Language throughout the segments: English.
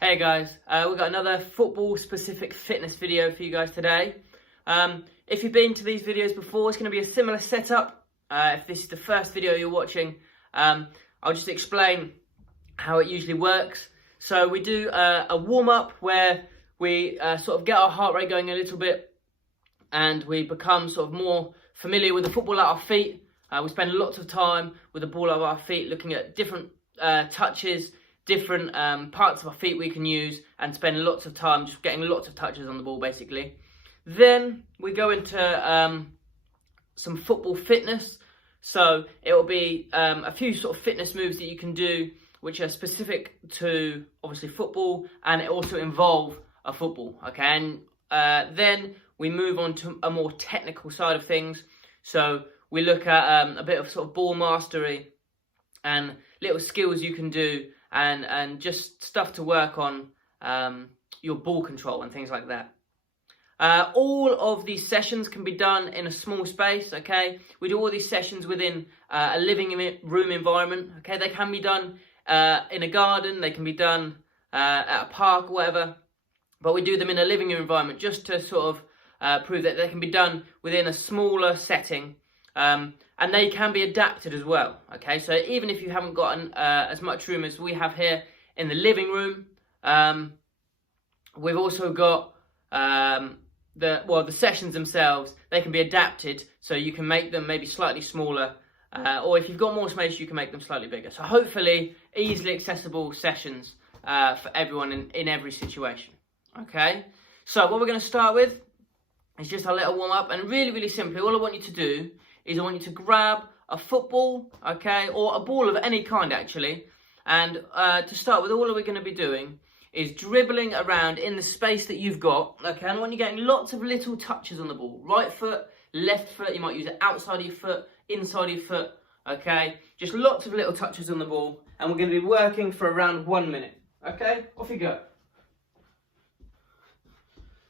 Hey guys, we've got another football specific fitness video for you guys today. If you've been to these videos before, it's going to be a similar setup. If this is the first video you're watching, I'll just explain how it usually works. So we do a warm-up where we sort of get our heart rate going a little bit and we become sort of more familiar with the football at our feet. We spend lots of time with the ball at our feet looking at different touches, different parts of our feet we can use, and spend lots of time just getting lots of touches on the ball basically. Then we go into some football fitness. So it will be a few sort of fitness moves that you can do which are specific to obviously football, and it also involve a football, okay? And then we move on to a more technical side of things. So we look at a bit of sort of ball mastery and little skills you can do, and just stuff to work on your ball control and things like that. All of these sessions can be done in a small space, okay? We do all these sessions within a living room environment, okay? They can be done in a garden, they can be done at a park or whatever, but we do them in a living room environment just to sort of prove that they can be done within a smaller setting. And they can be adapted as well, okay? So even if you haven't got as much room as we have here in the living room, we've also got the sessions themselves. They can be adapted, so you can make them maybe slightly smaller, or if you've got more space, you can make them slightly bigger. So hopefully, easily accessible sessions for everyone in every situation, okay? So what we're going to start with is just a little warm-up, and really, really simply, all I want you to do is I want you to grab a football, okay, or a ball of any kind actually, and to start with, all we're going to be doing is dribbling around in the space that you've got, okay, and I want you getting lots of little touches on the ball. Right foot, left foot, you might use it outside of your foot, inside of your foot, okay, just lots of little touches on the ball, and we're going to be working for around 1 minute, okay, off you go.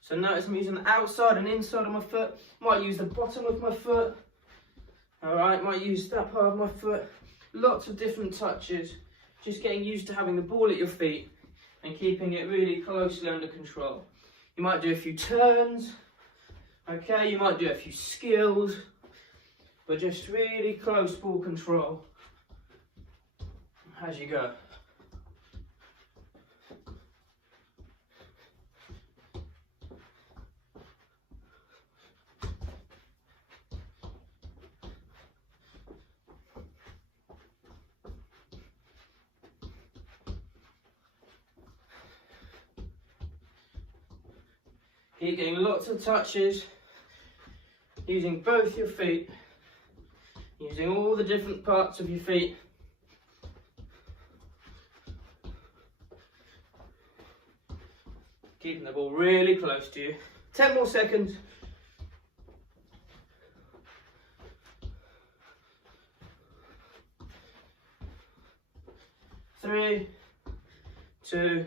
So notice I'm using the outside and inside of my foot, might use the bottom of my foot, alright, might use that part of my foot, lots of different touches, just getting used to having the ball at your feet and keeping it really closely under control. You might do a few turns, okay, you might do a few skills, but just really close ball control as you go. Keep getting lots of touches, using both your feet, using all the different parts of your feet. Keeping the ball really close to you. 10 more seconds. Three, 2,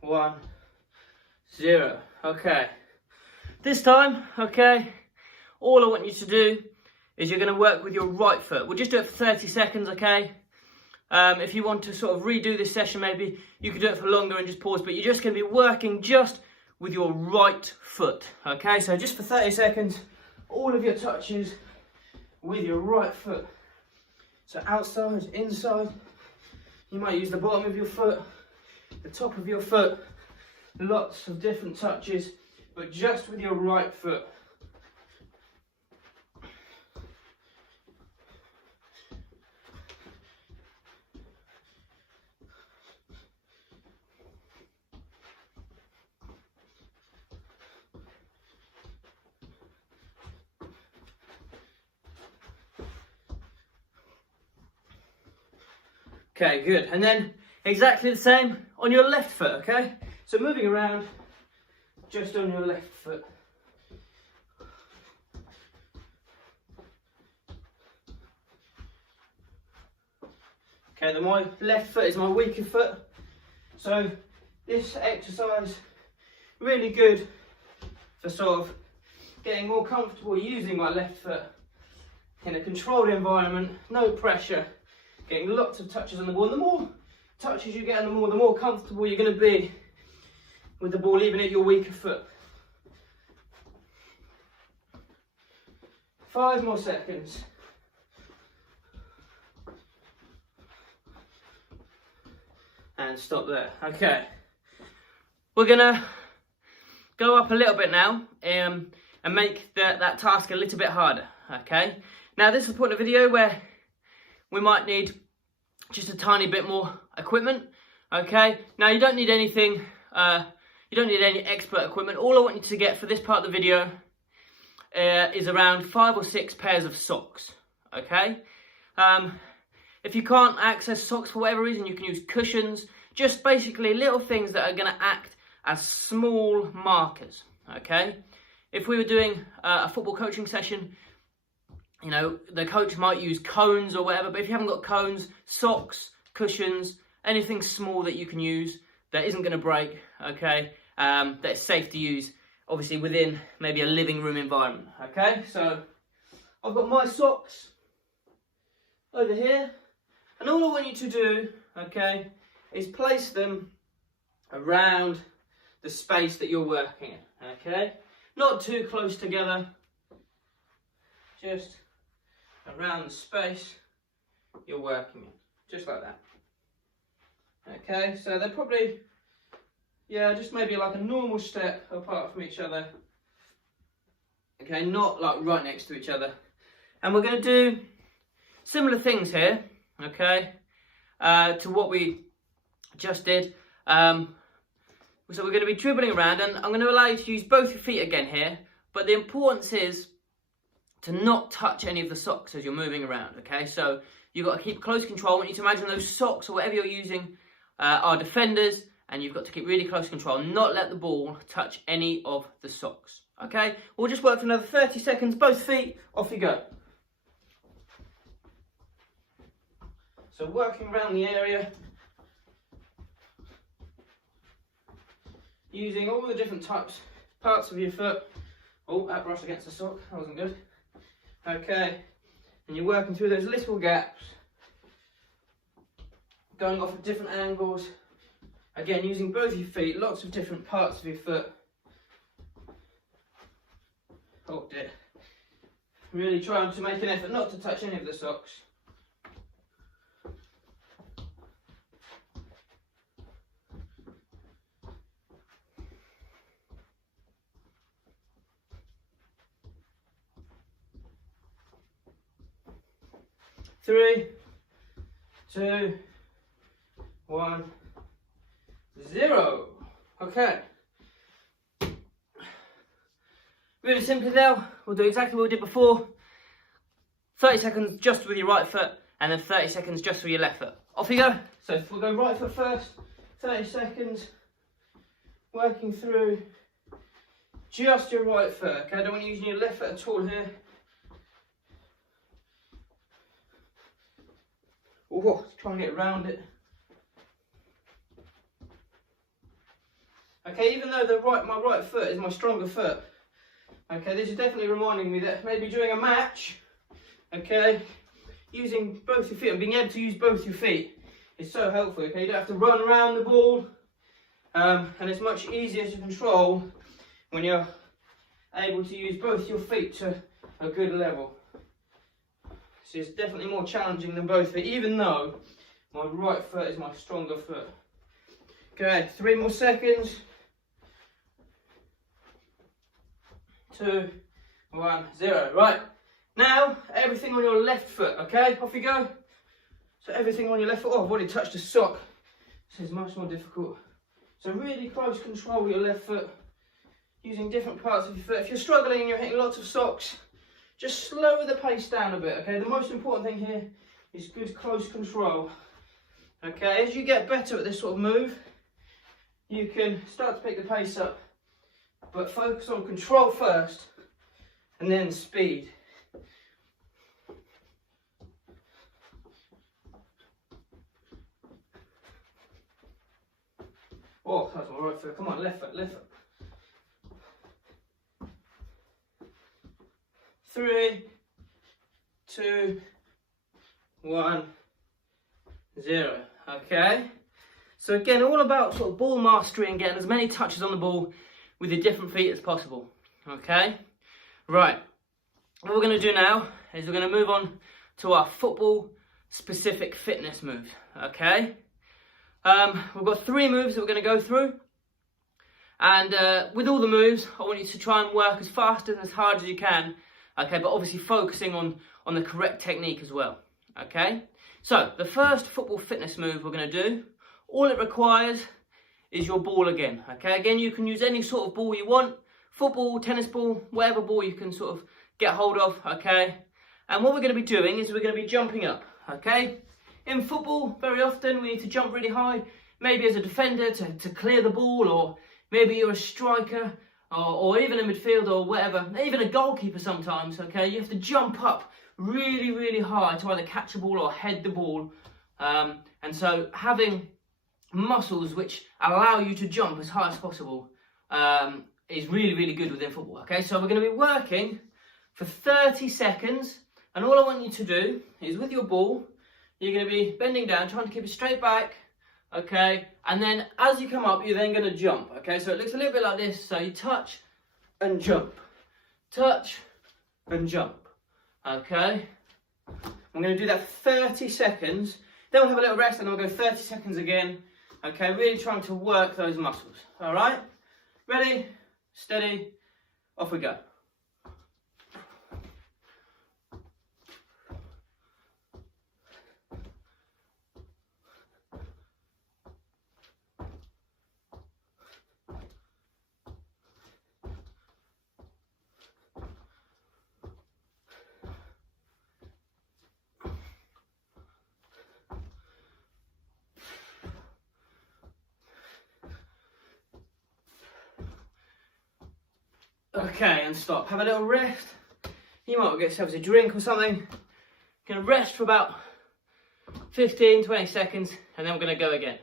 1, 0. Okay, this time, okay, all I want you to do is you're going to work with your right foot. We'll just do it for 30 seconds, okay? If you want to sort of redo this session, maybe you could do it for longer and just pause, but you're just going to be working just with your right foot, okay? So just for 30 seconds, all of your touches with your right foot. So outside, inside, you might use the bottom of your foot, the top of your foot, lots of different touches, but just with your right foot. Okay, good. And then exactly the same on your left foot, okay? So moving around just on your left foot. Okay, then my left foot is my weaker foot. So this exercise, really good for sort of getting more comfortable using my left foot in a controlled environment, no pressure, getting lots of touches on the ball. The more touches you get on the more comfortable you're going to be with the ball, even at your weaker foot. 5 more seconds. And stop there. Okay. We're going to go up a little bit now and make that task a little bit harder. Okay. Now this is the point of the video where we might need just a tiny bit more equipment. Okay. Now you don't need anything, you don't need any expert equipment. All I want you to get for this part of the video is around 5 or 6 pairs of socks. Okay. If you can't access socks for whatever reason, you can use cushions. Just basically little things that are going to act as small markers. Okay. If we were doing a football coaching session, you know, the coach might use cones or whatever, but if you haven't got cones, socks, cushions, anything small that you can use that isn't going to break, okay, that is safe to use, obviously within maybe a living room environment, okay? So I've got my socks over here, and all I want you to do, okay, is place them around the space that you're working in, okay? Not too close together, just around the space you're working in, just like that. Okay, so they're probably, yeah, just maybe like a normal step apart from each other. Okay, not like right next to each other. And we're going to do similar things here, okay, to what we just did. So we're going to be dribbling around, and I'm going to allow you to use both your feet again here, but the importance is to not touch any of the socks as you're moving around, okay? So you've got to keep close control. I want you to imagine those socks or whatever you're using are defenders, and you've got to keep really close control, not let the ball touch any of the socks, okay? We'll just work for another 30 seconds, both feet, off you go. So working around the area, using all the different parts of your foot. Oh, that brush against the sock, that wasn't good. Okay, and you're working through those little gaps, going off at different angles. Again, using both your feet, lots of different parts of your foot. Oh dear. Really trying to make an effort not to touch any of the socks. Three, 2, 1, 0. Okay. Really simply now, we'll do exactly what we did before. 30 seconds just with your right foot, and then 30 seconds just with your left foot. Off you go. So if we'll go right foot first, 30 seconds, working through just your right foot. Okay, I don't want you using your left foot at all here. Oh, try and get around it. Okay, even though my right foot is my stronger foot, okay, this is definitely reminding me that maybe during a match, okay, using both your feet and being able to use both your feet is so helpful, okay? You don't have to run around the ball, and it's much easier to control when you're able to use both your feet to a good level. So it's definitely more challenging than both feet, even though my right foot is my stronger foot. Okay, 3 more seconds. 2, 1, 0. Right, now everything on your left foot, okay? Off you go. So everything on your left foot. Oh, I've already touched a sock. This is much more difficult. So really close control with your left foot, using different parts of your foot. If you're struggling and you're hitting lots of socks, just slow the pace down a bit, okay? The most important thing here is good close control. Okay, as you get better at this sort of move, you can start to pick the pace up, but focus on control first and then speed. Oh, that's my right foot. Come on, left foot, left foot. 3, 2, 1, 0. Okay, So again, all about sort of ball mastery and getting as many touches on the ball with your different feet as possible. Okay? Right. What we're going to do now is we're going to move on to our football specific fitness moves. Okay? We've got 3 moves that we're going to go through. And with all the moves, I want you to try and work as fast and as hard as you can. Okay, but obviously focusing on the correct technique as well. Okay? So, the first football fitness move we're going to do, all it requires is your ball again. Okay, again, you can use any sort of ball you want. Football, tennis ball, whatever ball you can sort of get hold of. Okay? And what we're going to be doing is we're going to be jumping up. Okay? In football, very often we need to jump really high. Maybe as a defender to clear the ball, or maybe you're a striker, or even a midfielder or whatever, even a goalkeeper sometimes, okay? You have to jump up really, really high to either catch the ball or head the ball. And so having muscles which allow you to jump as high as possible is really, really good within football, okay? So we're going to be working for 30 seconds, and all I want you to do is with your ball, you're going to be bending down, trying to keep it straight back, okay, and then as you come up, you're then going to jump, okay, so it looks a little bit like this. So you touch and jump, touch and jump, okay. I'm going to do that 30 seconds, then we'll have a little rest, and I'll go 30 seconds again, okay, really trying to work those muscles. All right, ready, steady, off we go. Okay, and stop. Have a little rest. You might get yourselves a drink or something. Gonna rest for about 15-20 seconds, and then we're gonna go again.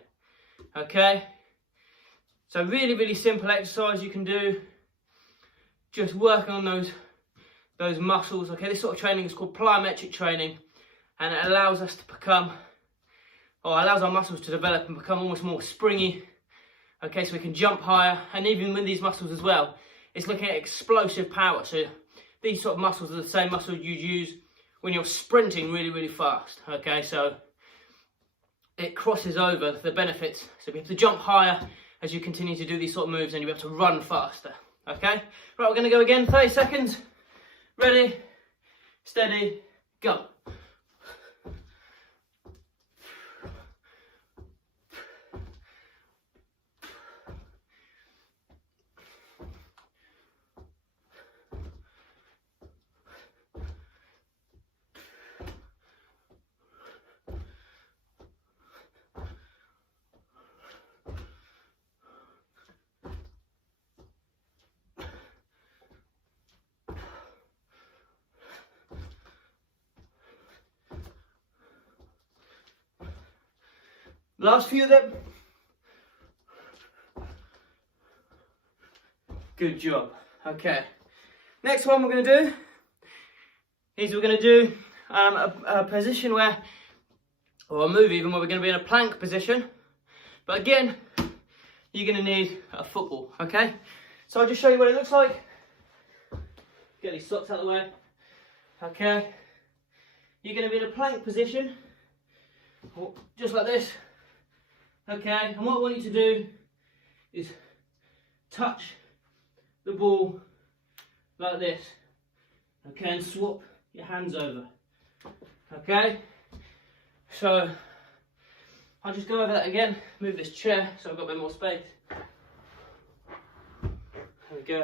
Okay? So really, really simple exercise you can do. Just working on those muscles. Okay, this sort of training is called plyometric training, and it allows us to become, or allows our muscles to develop and become almost more springy. Okay, so we can jump higher, and even with these muscles as well, it's looking at explosive power. So these sort of muscles are the same muscles you use when you're sprinting really, really fast. Okay, so it crosses over the benefits. So we have to jump higher as you continue to do these sort of moves, and you have to run faster. Okay, right, we're going to go again, 30 seconds. Ready, steady, go. Last few of them. Good job. Okay. Next one we're going to do is we're going to do a position where, or a move even, where we're going to be in a plank position. But again, you're going to need a football. Okay. So I'll just show you what it looks like. Get these socks out of the way. Okay. You're going to be in a plank position, just like this. Okay, and what I want you to do is touch the ball like this. Okay, and swap your hands over. Okay, so I'll just go over that again, move this chair so I've got a bit more space. There we go.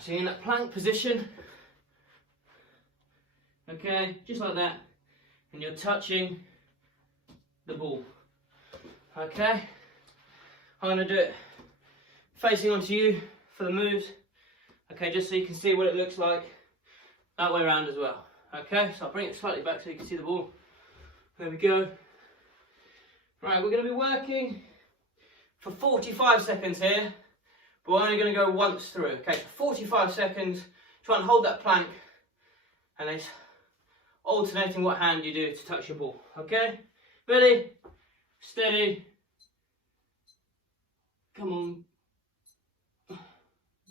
So you're in that plank position. Okay, just like that, and you're touching the ball. Okay, I'm going to do it facing onto you for the moves. Okay, just so you can see what it looks like that way around as well. Okay, so I'll bring it slightly back so you can see the ball. There we go. Right, we're going to be working for 45 seconds here, but we're only going to go once through. Okay, so 45 seconds, try and hold that plank, and it's alternating what hand you do to touch your ball. Okay, ready, steady, come on,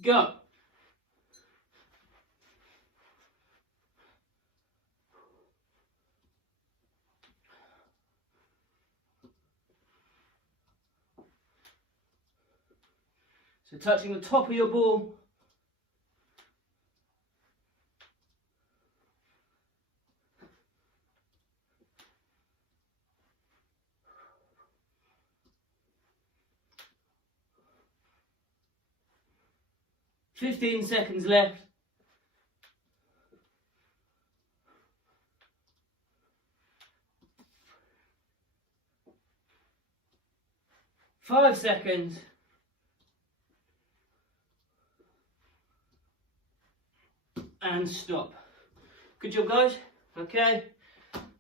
go. So touching the top of your ball. "15 seconds left. "5 seconds. And stop. Good job, guys. Okay.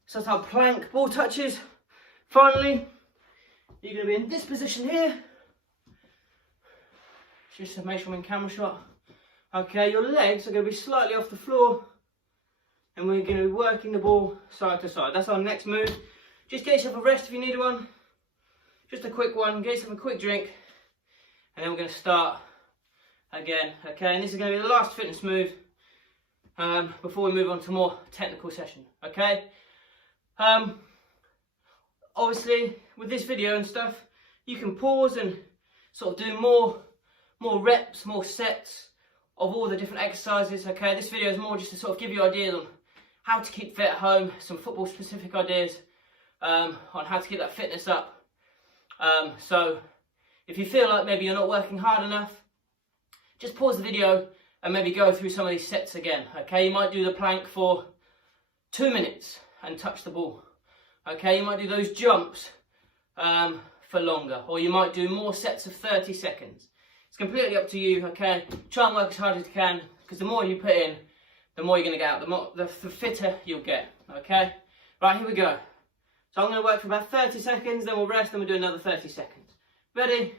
So that's our plank ball touches. Finally, you're going to be in this position here. Just to make sure I'm in camera shot. Okay, your legs are going to be slightly off the floor. And we're going to be working the ball side to side. That's our next move. Just get yourself a rest if you need one. Just a quick one. Get yourself a quick drink. And then we're going to start again. Okay, and this is going to be the last fitness move. Before we move on to more technical session, okay? Obviously, with this video and stuff, you can pause and sort of do more reps, more sets of all the different exercises, okay? This video is more just to sort of give you ideas on how to keep fit at home, some football specific ideas on how to keep that fitness up. So, if you feel like maybe you're not working hard enough, just pause the video and maybe go through some of these sets again, okay? You might do the plank for 2 minutes and touch the ball, okay? You might do those jumps for longer, or you might do more sets of 30 seconds. It's completely up to you, okay? Try and work as hard as you can, because the more you put in, the more you're gonna get out, the fitter you'll get, okay? Right, here we go. So I'm gonna work for about 30 seconds, then we'll rest, then we'll do another 30 seconds. Ready,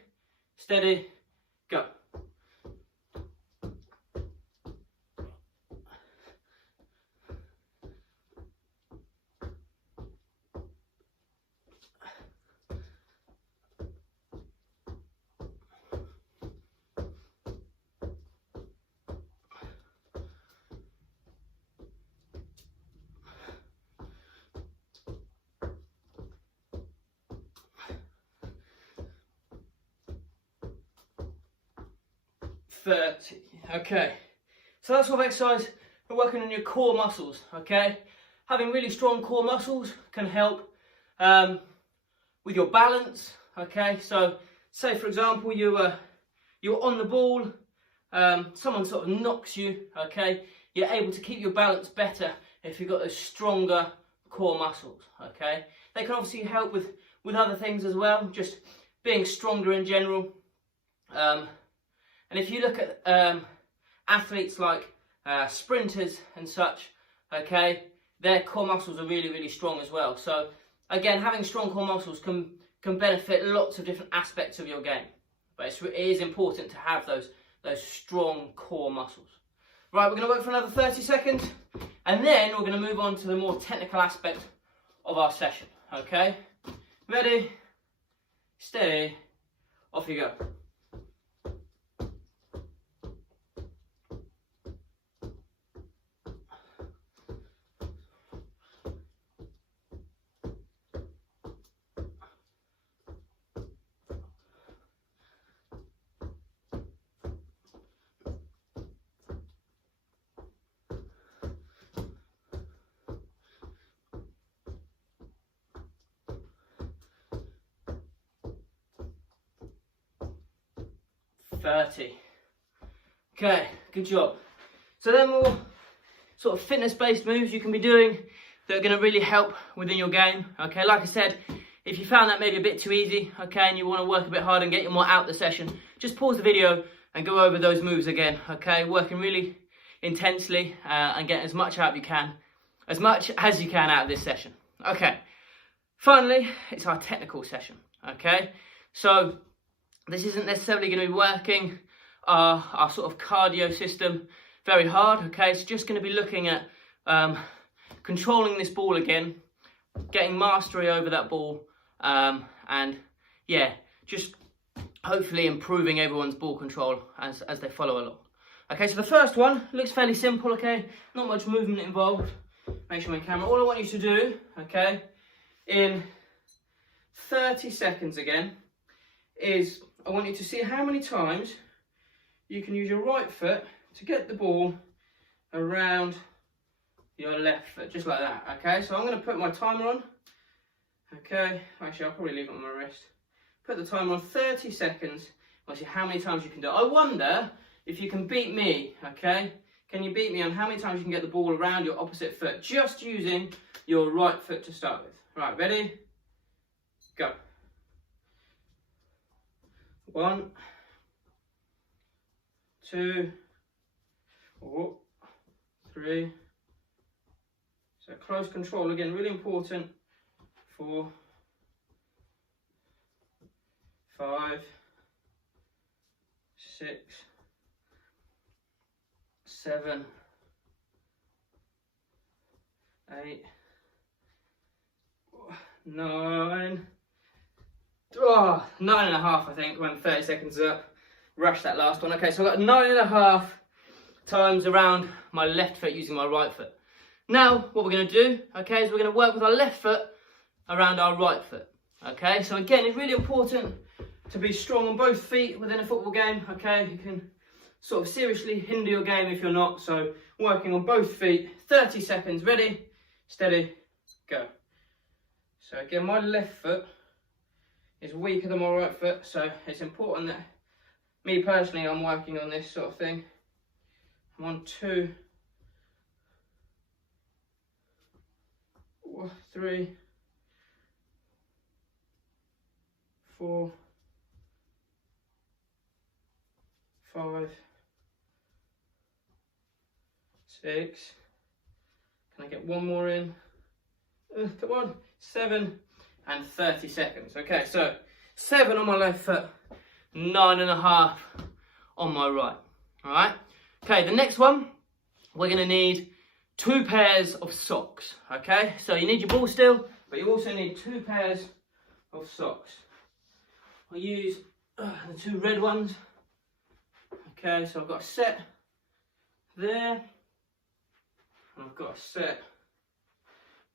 steady, go. Okay, so that sort of exercise, we're working on your core muscles, okay? Having really strong core muscles can help with your balance, okay? So, say for example, you're on the ball, someone sort of knocks you, okay? You're able to keep your balance better if you've got those stronger core muscles, okay? They can obviously help with other things as well, just being stronger in general. And if you look at athletes like sprinters and such, okay, their core muscles are really, really strong as well. So again, having strong core muscles can benefit lots of different aspects of your game. But it is important to have those strong core muscles. Right, we're going to work for another 30 seconds, and then we're going to move on to the more technical aspect of our session, okay? Ready, steady, off you go. Okay, good job. So then more sort of fitness-based moves you can be doing that are going to really help within your game. Okay, like I said, if you found that maybe a bit too easy, okay, and you want to work a bit harder and get more out of the session, just pause the video and go over those moves again. Okay, working really intensely and get as much as you can out of this session. Okay, finally, it's our technical session. Okay, so this isn't necessarily going to be working our sort of cardio system very hard, okay? It's just going to be looking at controlling this ball again, getting mastery over that ball, and yeah, just hopefully improving everyone's ball control as they follow along. Okay, so the first one looks fairly simple, okay? Not much movement involved. Make sure I'm in camera. All I want you to do, okay, in 30 seconds again, is I want you to see how many times you can use your right foot to get the ball around your left foot, just like that, okay? So I'm going to put my timer on, okay? Actually, I'll probably leave it on my wrist. Put the timer on 30 seconds. I'll see how many times you can do it. I wonder if you can beat me, okay? Can you beat me on how many times you can get the ball around your opposite foot, just using your right foot to start with? Right, ready? Go. 1, 2, 3. So close control again, really important. 4, 5, 6, 7, 8, 9. 9.5, I think, when 30 seconds is up. Rush that last one. Okay, so I've got 9.5 times around my left foot using my right foot. Now, what we're going to do, okay, is we're going to work with our left foot around our right foot. Okay, so again, it's really important to be strong on both feet within a football game. Okay, you can sort of seriously hinder your game if you're not. So working on both feet, 30 seconds, ready, steady, go. So again, my left foot is weaker than my right foot, so it's important that me personally, I'm working on this sort of thing. I'm on 2, 3, 4, 5, 6. Can I get one more in? Come on, 7. And 30 seconds. Okay, so 7 on my left foot, 9.5 on my right. All right. Okay, the next one, we're going to need 2 pairs of socks. Okay, so you need your ball still, but you also need 2 pairs of socks. I'll use the 2 red ones. Okay, so I've got a set there, and I've got a set.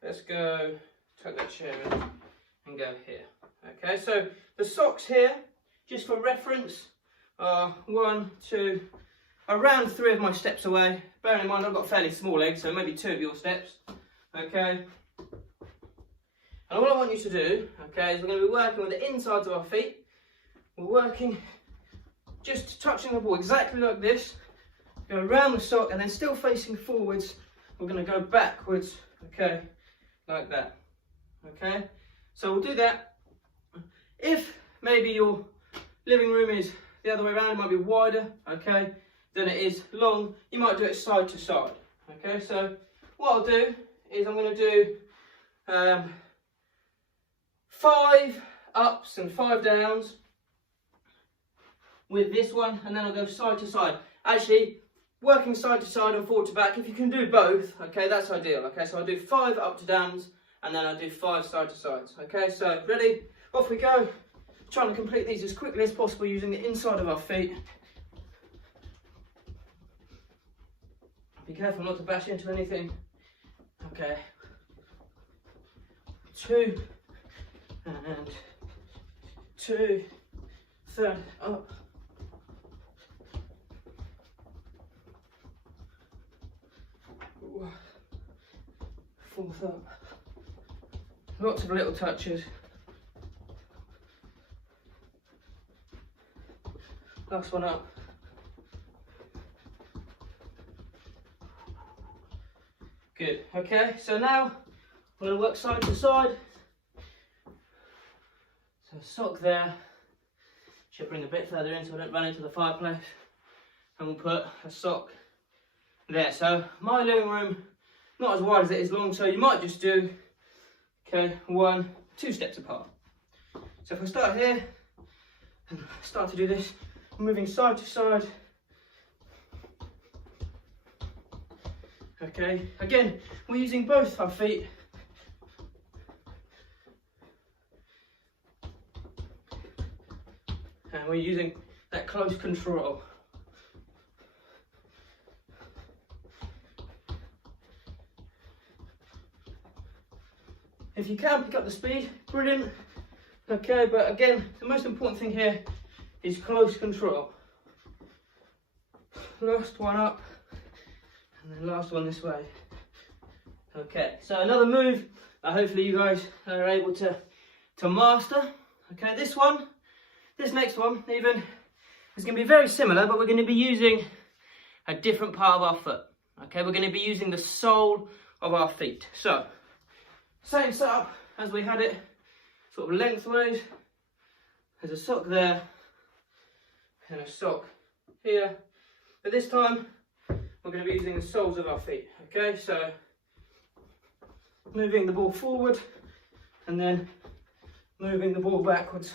Let's go, tuck that chair in and go here. Okay, so the socks here, just for reference, are 1, 2, around 3 of my steps away. Bearing in mind I've got fairly small legs, so maybe 2 of your steps. Okay, and all I want you to do, okay, is we're going to be working with the insides of our feet. We're working just touching the ball exactly like this. Go around the sock and then still facing forwards. We're going to go backwards, okay, like that. Okay. So we'll do that. If maybe your living room is the other way around, it might be wider, okay, than it is long, you might do it side to side. Okay, so what I'll do is I'm going to do 5 ups and 5 downs with this one, and then I'll go side to side. Actually, working side to side and forward to back, if you can do both, okay, that's ideal. Okay, so I'll do 5 up to downs, and then I'll do 5 side to sides. Okay, so ready? Off we go. Trying to complete these as quickly as possible using the inside of our feet. Be careful not to bash into anything. Okay. 2 and 2, 3rd up. 4th up. Lots of little touches. Last one up. Good. Okay, so now I'm going to work side to side. So sock there. Should bring a bit further in so I don't run into the fireplace. And we'll put a sock there. So my living room, not as wide as it is long, so you might just do, okay, 1, 2 steps apart. So if I start here and start to do this, moving side to side. Okay, again, we're using both our feet. and we're using that close control. If you can pick up the speed, brilliant. Okay, but again, the most important thing here is close control. Last one up, and then last one this way. Okay, so another move that hopefully you guys are able to master. Okay, this next one even is going to be very similar, but we're going to be using a different part of our foot. Okay, we're going to be using the sole of our feet. So, same setup as we had it, sort of lengthways. There's a sock there, and a sock here. But this time, we're going to be using the soles of our feet. Okay, so moving the ball forward, and then moving the ball backwards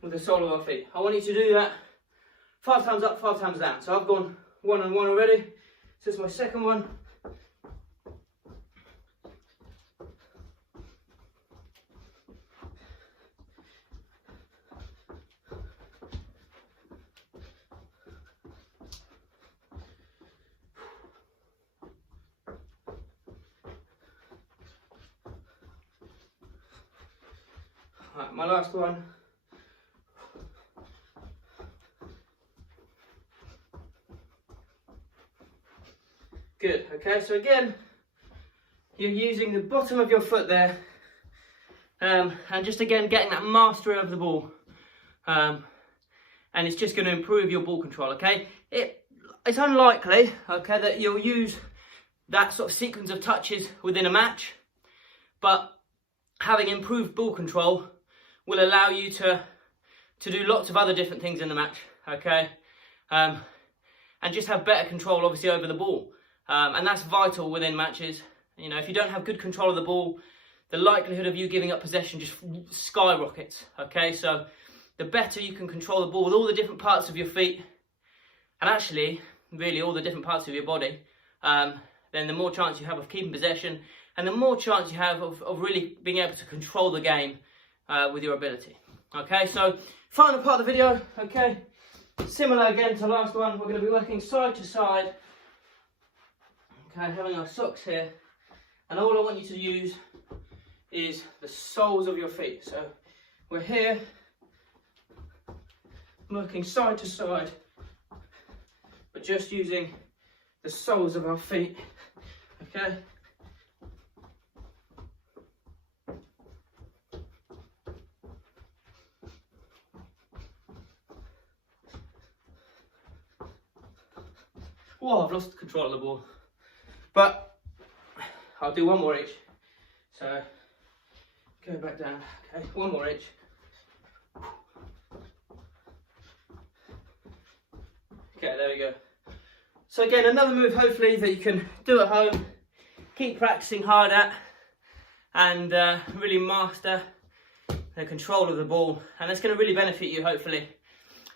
with the sole of our feet. I want you to do that 5 times up, 5 times down. So I've gone 1 and 1 already. This is my second one. Right, my last one. Good, okay, so again, you're using the bottom of your foot there, and just again getting that mastery of the ball, and it's just going to improve your ball control, okay? It's unlikely, okay, that you'll use that sort of sequence of touches within a match, but having improved ball control will allow you to do lots of other different things in the match, okay? And just have better control, obviously, over the ball. And that's vital within matches. You know, if you don't have good control of the ball, the likelihood of you giving up possession just skyrockets, okay? So the better you can control the ball with all the different parts of your feet, and actually, really all the different parts of your body, then the more chance you have of keeping possession, and the more chance you have of really being able to control the game with your ability. Okay, so final part of the video, okay? Similar again to last one, we're going to be working side to side. Okay, having our socks here, and all I want you to use is the soles of your feet. So we're here, working side to side, but just using the soles of our feet, okay? Whoa, I've lost control of the ball. But I'll do one more each. So go back down. Okay, one more each. Okay, there we go. So again, another move hopefully that you can do at home, keep practicing hard at, and really master the control of the ball. And it's going to really benefit you hopefully,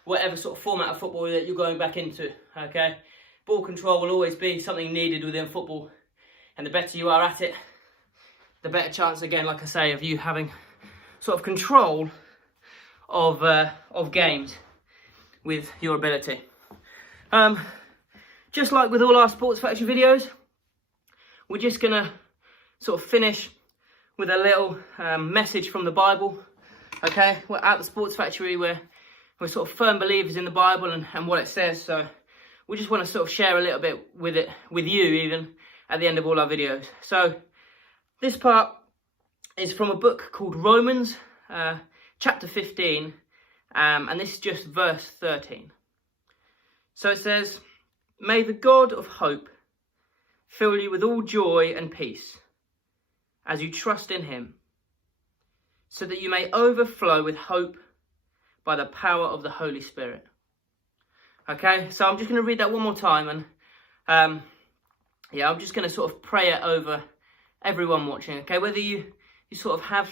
whatever sort of format of football that you're going back into, okay? Ball control will always be something needed within football, and the better you are at it, the better chance, again, like I say, of you having sort of control of games with your ability. Just like with all our Sports Factory videos, we're just gonna sort of finish with a little message from the Bible. Okay, we're at the Sports Factory, we're sort of firm believers in the Bible and what it says, so we just want to sort of share a little bit with you even at the end of all our videos. So this part is from a book called Romans, chapter 15, and this is just verse 13. So it says, "May the God of hope fill you with all joy and peace as you trust in him, so that you may overflow with hope by the power of the Holy Spirit." Okay, so I'm just going to read that one more time, and I'm just going to sort of pray it over everyone watching. Okay, whether you sort of have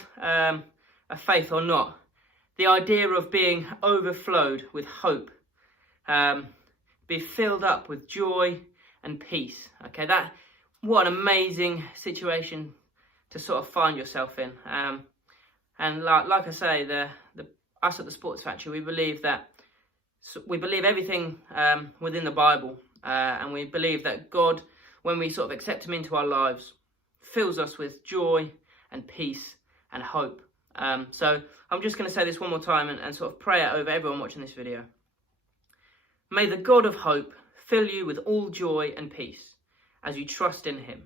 a faith or not, the idea of being overflowed with hope, be filled up with joy and peace. Okay, what an amazing situation to sort of find yourself in. And like I say, us at the Sports Factory, we believe that So we believe everything within the Bible, and we believe that God, when we sort of accept him into our lives, fills us with joy and peace and hope. So I'm just going to say this one more time and sort of pray it over everyone watching this video. May the God of hope fill you with all joy and peace as you trust in him,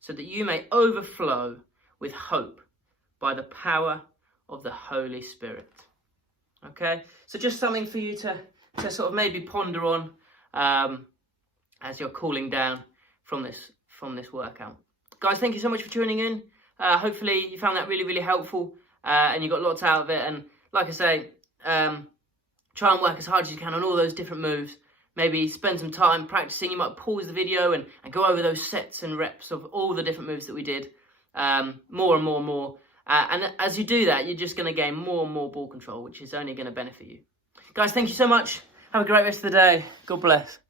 so that you may overflow with hope by the power of the Holy Spirit. Okay, so just something for you to sort of maybe ponder on as you're cooling down from this workout. Guys, thank you so much for tuning in. Hopefully you found that really, really helpful and you got lots out of it. And like I say, try and work as hard as you can on all those different moves. Maybe spend some time practicing. You might pause the video and go over those sets and reps of all the different moves that we did, more and more and more. And as you do that, you're just going to gain more and more ball control, which is only going to benefit you. Guys, thank you so much. Have a great rest of the day. God bless.